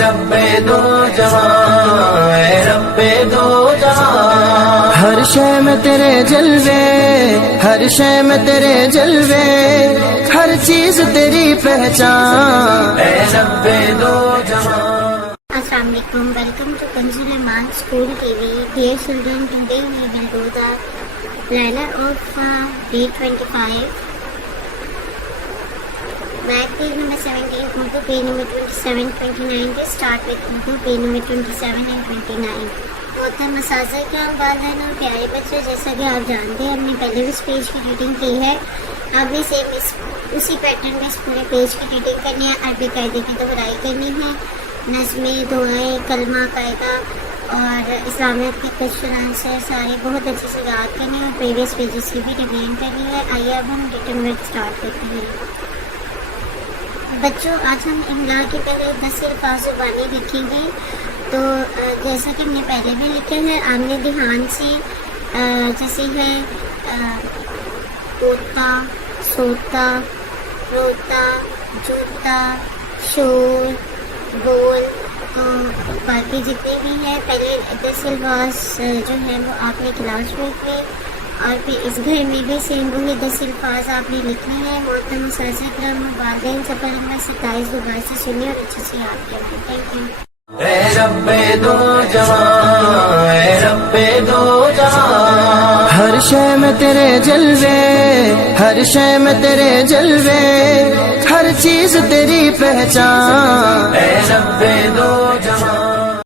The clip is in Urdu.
رب دو جہاں، اے رب دو جہاں، ہر شے میں تیرے جلوے، ہر شے میں تیرے جلوے، ہر چیز تیری پہچان، اے رب دو جہاں۔ السلام علیکم، welcome to Kanz ul Iman school TV وی۔ Dear children, today we will do the learner of grade 25. Back page number 17, Urdu page number 27, 29. We start with Urdu page number 27 and 29. محترم اساتذہ کرام، والدین اور پیارے بچے، جیسا کہ آپ جانتے ہیں ہم نے پہلے بھی اس پیج کی ریڈنگ کی ہے، اب بھی سیم اسی پیٹرن میں اس پورے پیج کی ریڈنگ کرنی ہے، عربی قاعدے کی دہرائی کرنی ہے، نظمیں، دعائیں، کلمہ، قاعدہ اور اسلامیت کے کوشچن آنسر سارے بہت اچھے سے یاد کرنے اور پریویس پیجز کی بھی ریویژن کرنی ہے۔ آئیے اب ہم ریٹن ورک اسٹارٹ کرتے ہیں۔ بچوں، آج ہم املا کے پہلے 10 الفاظ زبانی لکھیں گے، تو جیسا کہ ہم نے پہلے بھی لکھے ہیں، آمنے دھیان سے، جیسے ہے پوتا، سوتا، روتا، جوتا، شور، بول، تو باقی جتنے بھی ہیں پہلے 10 الفاظ جو ہیں وہ آپ نے کلاس ورک میں اور پھر اس گھر میں بھی سیم وہی 10 الفاظ آپ نے لکھنے ہیں۔ محترم اساتذہ کرام اور والدین، سفر نمبر 27 دوبارہ سے سنیں اور اچھے سے یاد کریں۔ Thank you. اے رب دو جہاں، اے رب دو جہاں، ہر شے میں تیرے جلوے، ہر شے میں تیرے جلوے، ہر چیز تیری پہچان، اے رب دو جہاں۔